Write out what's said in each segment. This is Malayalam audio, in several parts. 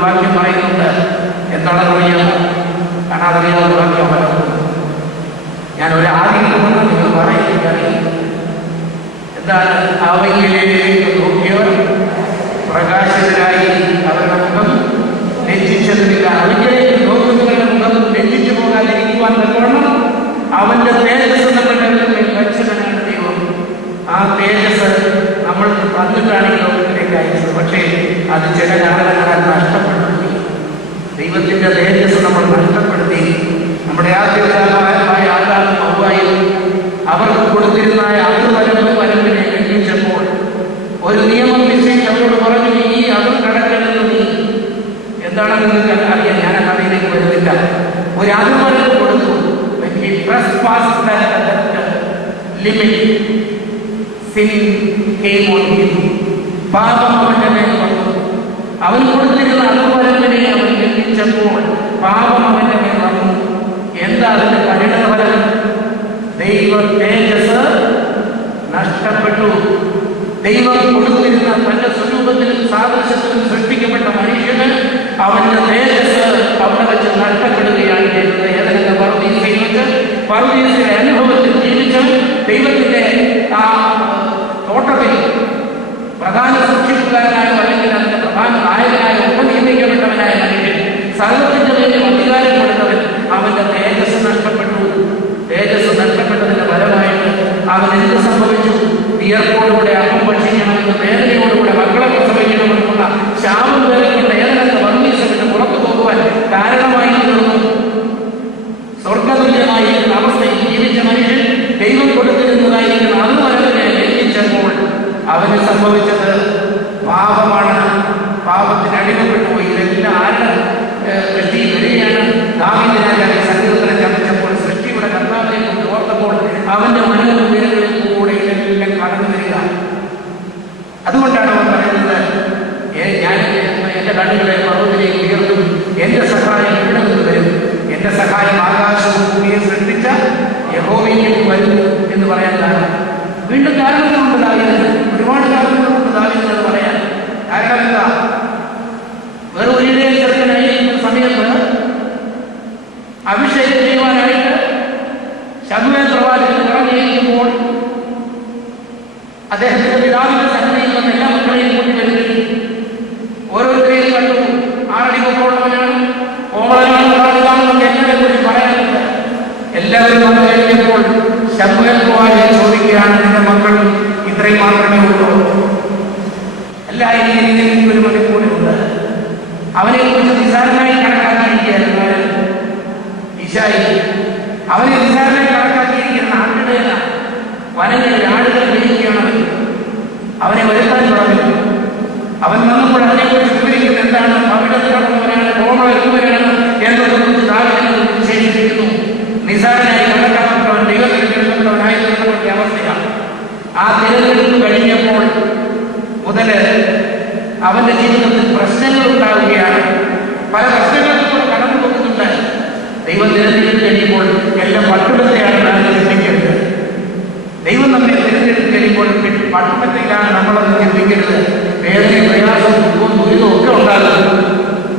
വാക്യം പറയുന്നുണ്ട്. എന്താണെന്ന് അറിയാമോ? കാണാതറിയാവുന്ന വാക്യമല്ല. ഞാൻ ഒരു ആദ്യം നിങ്ങൾ പറയുകയാണെങ്കിൽ എന്താണ്? അവയിലേക്ക് നോക്കിയവർ പ്രകാശിതരായി അവരുടെ മുഖം ലജ്ജിച്ചതുമില്ല. അവയിലേക്ക് നോക്കുന്നവരുടെ മുഖം ലജ്ജിച്ചു പോകാതിരിക്കുവാൻ തക്കവണ്ണം അവന്റെ തേജസ് നമ്മളുടെ വെച്ചവനാണ് ദൈവം. ആ തേജസ് നമ്മൾ തന്നിട്ടാണ് ഈ ലോകത്തിലേക്ക് അയച്ചത്. പക്ഷേ അത് ചില കാരണങ്ങളാൽ നഷ്ടപ്പെടുത്തി. ദൈവത്തിന്റെ തേജസ് നമ്മൾ നഷ്ടപ്പെടുത്തി. നമ്മുടെ ആദ്യമായ ആദാമും ഹവ്വായും അവർക്ക് കൊടുത്തിരുന്ന വരമ്പിനെ ലംഘിച്ചപ്പോൾ ഒരു നിയമം നിശ്ചയിച്ച് അവരോട് പറഞ്ഞു, ഈ അതും കടക്കരുത്. നീ എന്താണെന്ന് നിങ്ങൾക്ക് അറിയാം, ഞാൻ ആ കഥയിലേക്ക് വരുന്നില്ല. ഒരു അതുവരമ്പ് കൊടുത്തു. പാപം അവന്റെ മേൽ വന്നു. അവൻ കൊടുത്തിരുന്ന അതുവരമ്പിനെ അവൻ ലംഘിച്ചപ്പോൾ പാപം അവന്റെ മേൽ വന്നു. എന്താ അതിന്റെ പരിണതഫലം? ദൈവ തേജസ് നഷ്ടപ്പെട്ടു. ദൈവം കൊടുത്തിരുന്ന തന്റെ സ്വരൂപത്തിലും സാദൃശ്യത്തിലും സൃഷ്ടിക്കപ്പെട്ട മനുഷ്യന് അവന്റെ തേജസ് അവിടെ വെച്ച് നഷ്ടപ്പെടുകയാണ് ചെയ്തത്. ഏതെങ്കിലും പർവ്വതീസിലെ അനുഭവത്തിൽ ജീവിച്ച് ദൈവത്തിന്റെ ആ തോട്ടത്തിൽ പ്രധാന സൂക്ഷിപ്പുകാരനായോ അല്ലെങ്കിൽ അതിന്റെ പ്രധാന നായകനായോ ഒക്കെ നിയമിക്കപ്പെട്ടവനായ മനുഷ്യൻ, സർവത്തിന്റെ പേരിൽ അധികാരം കൊടുത്തവൻ, അവന്റെ തേജസ് നഷ്ടപ്പെട്ടു. തേജസ് നഷ്ടപ്പെട്ടതിന്റെ ഫലമായിട്ട് അവൻ എന്ത് സംഭവിച്ചു? വിയർപ്പോടുകൂടെ അപ്പം ഭക്ഷിക്കണമെന്ന്, വേദനയോടുകൂടെ മക്കളെ പ്രസവിക്കണമെന്നുള്ള ശാപം വേദനയുടെ ഏതെങ്കിലും വർണ്ണീസമിട്ട് പുറത്തു പോകുവാൻ കാരണമായി തീർന്നു. സ്വർഗതുല്യമായിരിക്കുന്ന അവസ്ഥയിൽ ജീവിച്ച മനുഷ്യൻ ദൈവം കൊടുത്തിരുന്നതായിരിക്കുന്ന അതുവരവിനെ ലംഘിച്ചപ്പോൾ അവന് സംഭവിച്ചത് പാപമാണ്. പാപത്തിന് അടിമപ്പെട്ടു പോയി. ഇതെല്ലാം ആരുടെ സൃഷ്ടി വരികയാണ്? ദാവീദ് രാജാവിന്റെ സങ്കീർത്തനം ചമച്ചപ്പോൾ, സൃഷ്ടിയുടെ കർത്താവിനെ കൊണ്ട് ഓർത്തപ്പോൾ അവന്റെ മനോവിരകളിൽ കൂടെ ഇതെല്ലാം കടന്നു വരിക. അതുകൊണ്ടാണ് അവൻ പറയുന്നത്, ഞാൻ എന്റെ കണ്ണുകളെ പർവ്വതത്തിലേക്ക് ഉയർത്തും, എന്റെ സഹായം ഇവിടെ നിന്ന് വരും. എന്റെ സഹായം ആകാശവും ഭൂമിയെ സൃഷ്ടിച്ച യഹോവയിലേക്ക് വരും എന്ന് പറയാൻ കാരണം വീണ്ടും കാരണങ്ങളുണ്ട്. ദാവീദിന് ഒരുപാട് കാരണങ്ങളുണ്ട് ദാവീദിന് അത് പറയാൻ. കാരണം എന്താ? വേറെ ഒരിടയിൽ ചെറുക്കനായിരിക്കുന്ന സമയത്ത് അഭിഷേകം ചെയ്യുവാനായിട്ട് ശമൂവേൽ പ്രവാചകൻ ഇറങ്ങിയിരിക്കുമ്പോൾ അദ്ദേഹത്തിന്റെ പിതാവിന്റെ സന്നിധിയിൽ വന്ന എല്ലാ മക്കളെയും കൂട്ടി വരുന്നത് ഓരോരുത്തരെയും കണ്ടു. 6 അടി പൊക്കമുള്ളവനാണ്, കോമളനാണ്, കാണുകയാണെന്നൊക്കെ എല്ലാവരെ കുറിച്ച് പറയാനുണ്ട്. എല്ലാവരും വന്നു കഴിഞ്ഞപ്പോൾ ശമൂവേൽ പ്രവാചകൻ ചോദിക്കുകയാണ്, നിന്റെ മക്കൾ ഇത്രയും മാത്രമേ ഉള്ളൂ? അല്ല, ഇനി ഒരു മതി കൂടെ ഉണ്ട്. അവനെ കുറിച്ച് നിസാരമായി കണക്കാക്കിയിരിക്കുകയായിരുന്നു ഈശായി. അവനെ നിസാരമായി കണക്കാക്കിയിരിക്കുന്ന ആടുകളെയാണ്, വനങ്ങളിൽ ആടുകൾ മേയ്ക്കുകയാണ്. അവനെ വരുത്താൻ പറഞ്ഞു. അവൻ വന്നപ്പോൾ അതിനെക്കുറിച്ച് വിവരിക്കുന്നത് എന്താണ്? അവിടെ കിടക്കുന്നവനാണ്, കോമളവനാണ് എന്നതിനെക്കുറിച്ച് ദാവീദിനെ നിശ്ചയിച്ചിരിക്കുന്നു. നിസാരനായി കണക്കാക്കപ്പെട്ടവൻ ദൈവത്തിന് തിരഞ്ഞെടുത്തവനായി തീർന്നപ്പെട്ട അവസ്ഥയാണ്. ആ തിരഞ്ഞെടുപ്പ് കഴിഞ്ഞപ്പോൾ മുതൽ അവന്റെ ജീവിതത്തിൽ പ്രശ്നങ്ങൾ ഉണ്ടാവുകയാണ്. പല പ്രശ്നങ്ങളിലൂടെ കടന്നു പോകുന്നുണ്ട്. ദൈവം തിരഞ്ഞെടുത്ത് കഴിയുമ്പോൾ എല്ലാം പട്ടുമെത്തയാണ് നാം ചിന്തിക്കരുത്. ദൈവം നമ്മെ തിരഞ്ഞെടുത്ത് കഴിയുമ്പോൾ പട്ടുമെത്തയിലാണ് നമ്മളത് ചിന്തിക്കരുത്. വേദനയും പ്രയാസവും ദുഃഖവും ദുരിതവും ഒക്കെ ഉണ്ടാകും.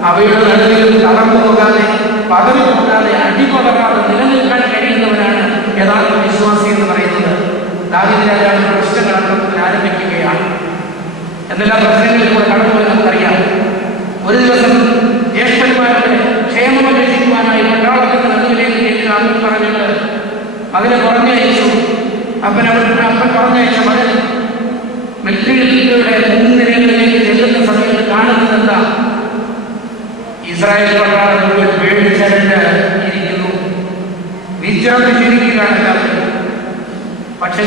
അവയുടെ നടുവിൽ തളർന്നു പോകാതെ, പകർന്നു പോകാതെ, അടിപടരാതെ നിലനിൽക്കാൻ കഴിയുന്നവനാണ് യഥാർത്ഥ വിശ്വാസി എന്ന് പറയുന്നത്. ദാവീദ് രാജാവിന്റെ പ്രശ്നങ്ങൾ അർത്ഥത്തിൽ ആരംഭിക്കുകയാണ്. എന്തെല്ലാം പ്രശ്നങ്ങളിലൂടെ കടന്നുപോയി നമുക്കറിയാം. ഒരു ദിവസം ജ്യേഷ്ഠന്മാരുടെ ക്ഷേമം അന്വേഷിക്കുവാനായി പട്ടാളത്തിന്റെ നടുവിലേക്ക് അമ്മ പറഞ്ഞിട്ട് മകനെ പറഞ്ഞയച്ചു. അപ്പൻ പറഞ്ഞയച്ച മകൻ മിലിറ്ററിയുടെ മുൻനിരകളിലേക്ക് ചെല്ലുന്ന സമയത്ത് കാണുന്നത് എന്താ? ഇസ്രായേൽ പട്ടാളത്തിനുള്ളിൽ പേടിച്ചരണ്ട് ഇരിക്കുന്നു. വിചാരിച്ചിരിക്കുകയാണ് എല്ലാവരും. പക്ഷേ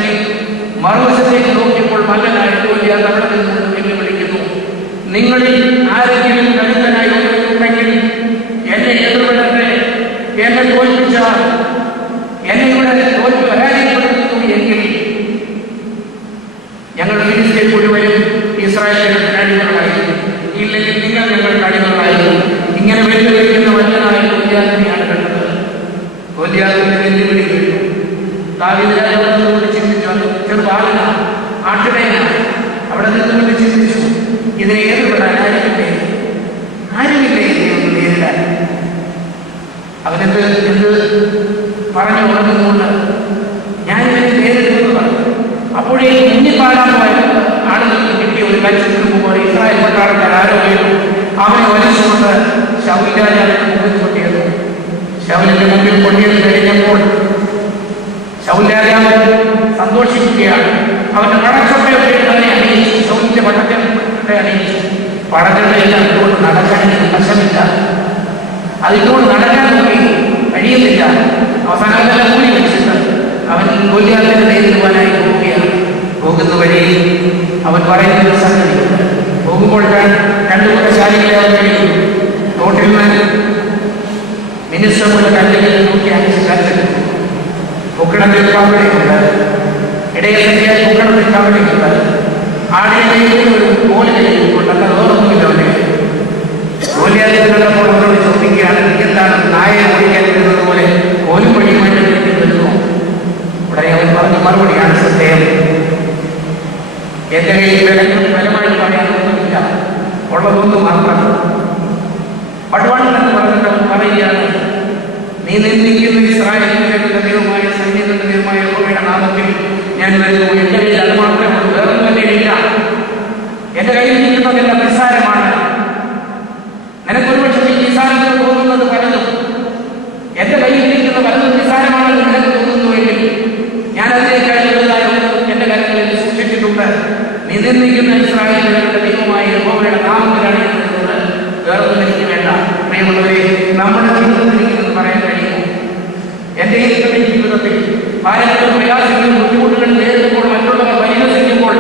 മറുവശത്തേക്ക് നോക്കിയപ്പോൾ മല്ലനായ ഗോലിയാത്ത് അവിടെ നിന്ന് വെല്ലുവിളിക്കുന്നു. നിങ്ങളിൽ ആരെങ്കിലും കരുത്തനായി ഉണ്ടെങ്കിൽ എന്നെ എതിർവിടട്ടെ. എന്നെ തോൽപ്പിച്ചാൽ, എന്നെ ഇവിടെ തോൽപ്പി പരാജയപ്പെടുത്തുന്നു എങ്കിൽ ഞങ്ങൾ ഫിലിസ്തീൻ മുഴുവനും ഇസ്രായേലിന്റെ അടിമകളായിരിക്കും. ഇല്ലെങ്കിൽ നിങ്ങൾ ഞങ്ങളുടെ അടിമകളായിരിക്കും. ഇങ്ങനെ വെല്ലുവിളിക്കുന്ന മല്ലനായ ഗോലിയാത്തിനെയാണ് കണ്ടത്. ഗോലിയാത്തിന്റെ വെല്ലുവിളി കേട്ടു. ദാവീദ് രാജാവിനോട് ചിന്തിച്ചു. ചെറുബാലനാണ്, ആട്ടിടയനാണ്. അവിടെ നിന്നുകൊണ്ട് ചിന്തിച്ചു, ഇതിനെ എതിർപ്പെടാൻ ആരുമില്ലേ? ആരുമില്ലേ ഇതിനെ നേരിടാൻ? അവനെന്ത് പറഞ്ഞു ഉറങ്ങുന്നുണ്ട്, ഞാനിവനെ നേരിടുന്നത് പറഞ്ഞു. അപ്പോഴേ മുന്നിപ്പാടാൻ പോയ ആളുകൾക്ക് കിട്ടിയ ഒരു കച്ചിട്ട് പോലെ ഇസ്രായേൽ പട്ടാളക്കാർ ആരോഗ്യം അവനെ വലിച്ചുകൊണ്ട് ശൗൽ രാജാവിന്റെ മുമ്പിൽ കൊണ്ടിയത്. ശൗലിന്റെ മുമ്പിൽ കൊണ്ടിയത് കഴിഞ്ഞപ്പോൾ ശൗൽ രാജാവ് സന്തോഷിക്കുകയാണ്. അവന്റെ പടച്ചൊട്ടയൊക്കെ അവനെ അണിയിച്ചു. ശൗലിന്റെ പടച്ചൊട്ടെ അണിയിച്ചു. പടച്ചൊട്ടയെല്ലാം ഇതുകൊണ്ട് നടക്കാൻ വശമില്ല. അതിനോട് നടക്കാൻ നോക്കി കഴിയുന്നില്ല. അവസാനം അതെല്ലാം കൂടി വെച്ചിട്ട് അവൻ ഗോലിയാത്തിനെ നേരിടുവാനായി പോകുന്ന വഴി അവൻ പറയുന്ന സംഗതിയുണ്ട്. പോകുമ്പോൾ രണ്ടു കൂട്ടശാലികളെ അവൻ കഴിയും. തോട്ടിൽ നിന്ന് മിനിസ്റ്റമുള്ള കല്ലുകളിൽ നോക്കി അഞ്ച് കല്ലെടുക്കും. പൊക്കണത്തിൽ കവളയുണ്ട്, ഇടയസന്ധിയായി പൊക്കണത്തിൽ കവളയുണ്ട്. ആടിനെ ഒരു കോലുകൊണ്ടല്ല വേറൊന്നുമില്ല. അവനെ ഗോലിയാത്തിനെ കണ്ടപ്പോൾ അവരോട് ചോദിക്കുകയാണ്, എന്താണ് നായയെ ഓടിക്കാൻ വരുന്നത് പോലെ കോലും വഴിയുമായിട്ട് വരുന്നു? ഉടനെ അവൻ പറഞ്ഞ മറുപടിയാണ് സത്യം. എന്റെ കയ്യിൽ ബലമായിട്ട് പറയാനൊന്നുമില്ല, ഉള്ളതൊന്നും മാത്രം. പടവാളൻ എന്ന് പറഞ്ഞിട്ട് അവൻ പറയുകയാണ്, നീ നിന്നിരിക്കുന്ന ഇസ്രായേലിന്റെ ദൈവമായ സൈന്യത്തിന്റെ ദൈവമായ യഹോവയുടെ നാമത്തിൽ ഞാൻ വരുന്നു. എന്റെ കയ്യിൽ അത് മാത്രമേ ഉള്ളൂ, വേറൊന്നും തന്നെ ഇല്ല. എന്റെ കയ്യിൽ ഇരിക്കുന്നതെല്ലാം നിസ്സാരമാണ്. നിനക്കൊരുപക്ഷെ ഈ നിസ്സാരത്തിൽ തോന്നുന്നത് പലതും, എന്റെ കയ്യിൽ ഇരിക്കുന്ന പലതും നിസ്സാരമാണെന്ന് നിനക്ക് തോന്നുന്നുവെങ്കിൽ ഞാൻ അതിനേക്കാൾ വലുതായ എന്റെ കരങ്ങളിൽ സൂക്ഷിച്ചിട്ടുണ്ട്. നീ നിന്നിരിക്കുന്ന ഇസ്രായേലിന്റെ ദൈവമായ യഹോവയുടെ നാമത്തിലാണ് ഇരിക്കുന്നത്, വേറൊന്നും എനിക്ക് വേണ്ട. പ്രിയമുള്ളവരെ, നമ്മുടെ ജീവിതത്തിൽ എനിക്കിതെന്ന് പറയാൻ കഴിയുമോ? എന്റെ ജീവിതത്തിൽ ഭാരതത്തിലും പ്രയാസങ്ങളും ബുദ്ധിമുട്ടുകളും നേരിടുമ്പോൾ മറ്റുള്ളവർ പരിഹസിക്കുമ്പോൾ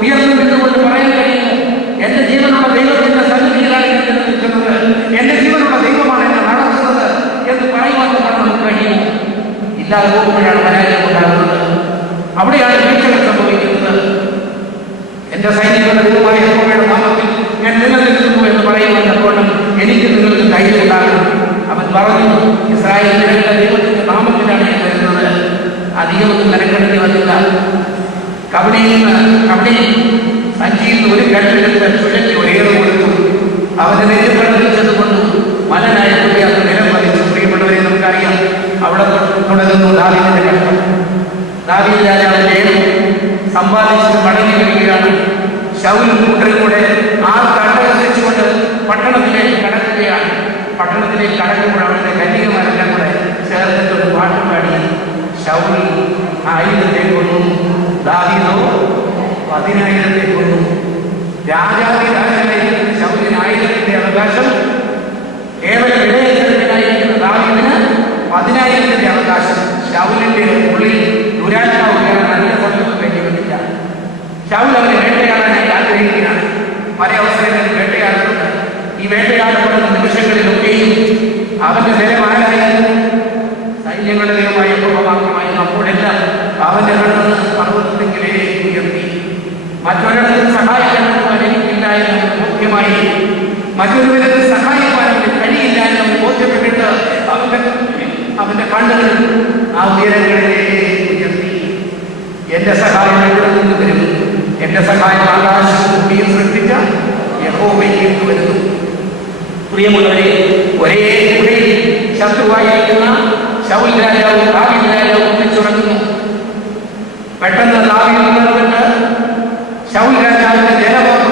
ഉയർന്നു നിന്നുകൊണ്ട് പറയാൻ കഴിയുമോ? എന്റെ ജീവനുള്ള ദൈവത്തിന്റെ സന്നിധിയിലാണ് ഞാൻ നിൽക്കുന്നത്, എന്റെ ജീവനുള്ള ദൈവമാണ് എന്നെ നടത്തുന്നത് എന്ന് പറയുവാൻ നമുക്ക് കഴിയുമോ? ഇല്ലാതെ പോകുമ്പോഴാണ് പരാജയം ഉണ്ടാകുന്നത്. അവിടെയാണ് വീഴ്ചകൾ സംഭവിക്കുന്നത്. എന്റെ സൈന്യങ്ങളുടെ ദൈവമായ യഹോവയുടെ നാമത്തിൽ ഞാൻ നിലനിൽക്കുന്നു എന്ന് പറയുമ്പോൾ എനിക്ക് നിങ്ങൾക്ക് ധൈര്യം ഉണ്ടാകണം. അവൻ പറഞ്ഞു, ഇസ്രായേൽ ജനങ്ങളുടെ ദൈവത്തിന്റെ നാമത്തിലാണ് ഞാൻ വരുന്നത്. അധികമൊന്നും നിരക്കേണ്ടി വന്നില്ല. കബഡിയിൽ സഞ്ചിയിൽ ഒരു കെട്ടെടുത്ത് ചുഴറ്റി ഒരേറെ കൊടുത്തു. അവന്റെ നെഞ്ചുകളത് കൊണ്ടു മലനായ പുള്ളി അത് നിലം പതിച്ചു. പ്രിയപ്പെട്ടവരെ, നമുക്കറിയാം അവിടെ തുടങ്ങുന്നു ദാവീദിന്റെ കഷ്ടം. ദാവീദ് രാജാവിന്റെ സമ്പാദിച്ച് മടങ്ങി വരികയാണ്. ശൗലും കൂട്ടരും കൂടെ ആ കണ്ടകത്തിച്ചുകൊണ്ട് പട്ടണത്തിലേക്ക് കടക്കുകയാണ്. പട്ടണത്തിലേക്ക് കടക്കുമ്പോൾ അവിടുത്തെ കന്യകമാരെല്ലാം കൂടെ ചേർന്നിട്ട് ഒരു പാട്ട് പാടി. ശൗൽ 1000 കൊന്നു, ദാവീദോ 10,000 കൊന്നു. രാജാവിനായിരിക്കുന്ന ശൗലിന് 1000 അവകാശം, കേവലം ഇടയച്ചെറുക്കനായിരിക്കുന്ന ദാവീദിന് 10,000 അവകാശം. ശൗലിന്റെ ഉള്ളിൽ ദുരാത്മാവ് നല്ല സമയത്ത് വേണ്ടിവന്നില്ല. ശൗൽ അവനെ വേട്ടയാടാനായി ആഗ്രഹിക്കുകയാണ്. പല അവസരങ്ങളിൽ വേട്ടയാടുന്നുണ്ട്. ഈ വേട്ടയാടപ്പെടുന്ന നിമിഷങ്ങളിലൊക്കെയും അവന്റെ നിലം ആരായിരുന്നു? സൈന്യങ്ങളുടെ ദൈവമായ യഹോവ മാത്രമായിരുന്നു. അപ്പോഴെല്ലാം അവന്റെ കണ്ണ് പർവ്വതത്തിങ്കിലേ ഉയർത്തി. മറ്റൊരിടത്തിൽ സഹായിക്കാൻ എനിക്കില്ല എന്ന് മുഖ്യമായി മറ്റൊരു വിധത്തിൽ സഹായിക്കാൻ അവന് കഴിയില്ല എന്ന് ബോധ്യപ്പെട്ടിട്ട് അവന്റെ കണ്ണുകൾ ആ ഉയരങ്ങളിലേക്ക് ഉയർത്തി. എന്റെ സഹായം എവിടെ നിന്ന് വരും? എന്റെ സഹായം ആകാശം ഭൂമിയും സൃഷ്ടിച്ച യഹോവയിൽ വരുന്നു. പ്രിയമുള്ളവരെ, ഒരേ കുടയിൽ ശത്രുവായിരിക്കുന്ന ശൗൽ രാജാവും ദാവീദ് രാജാവും ഒന്നിച്ചുറങ്ങുന്നു. പെട്ടെന്ന് ദാവീദ് ശൗൽ രാജാവിന്റെ ജനബോധം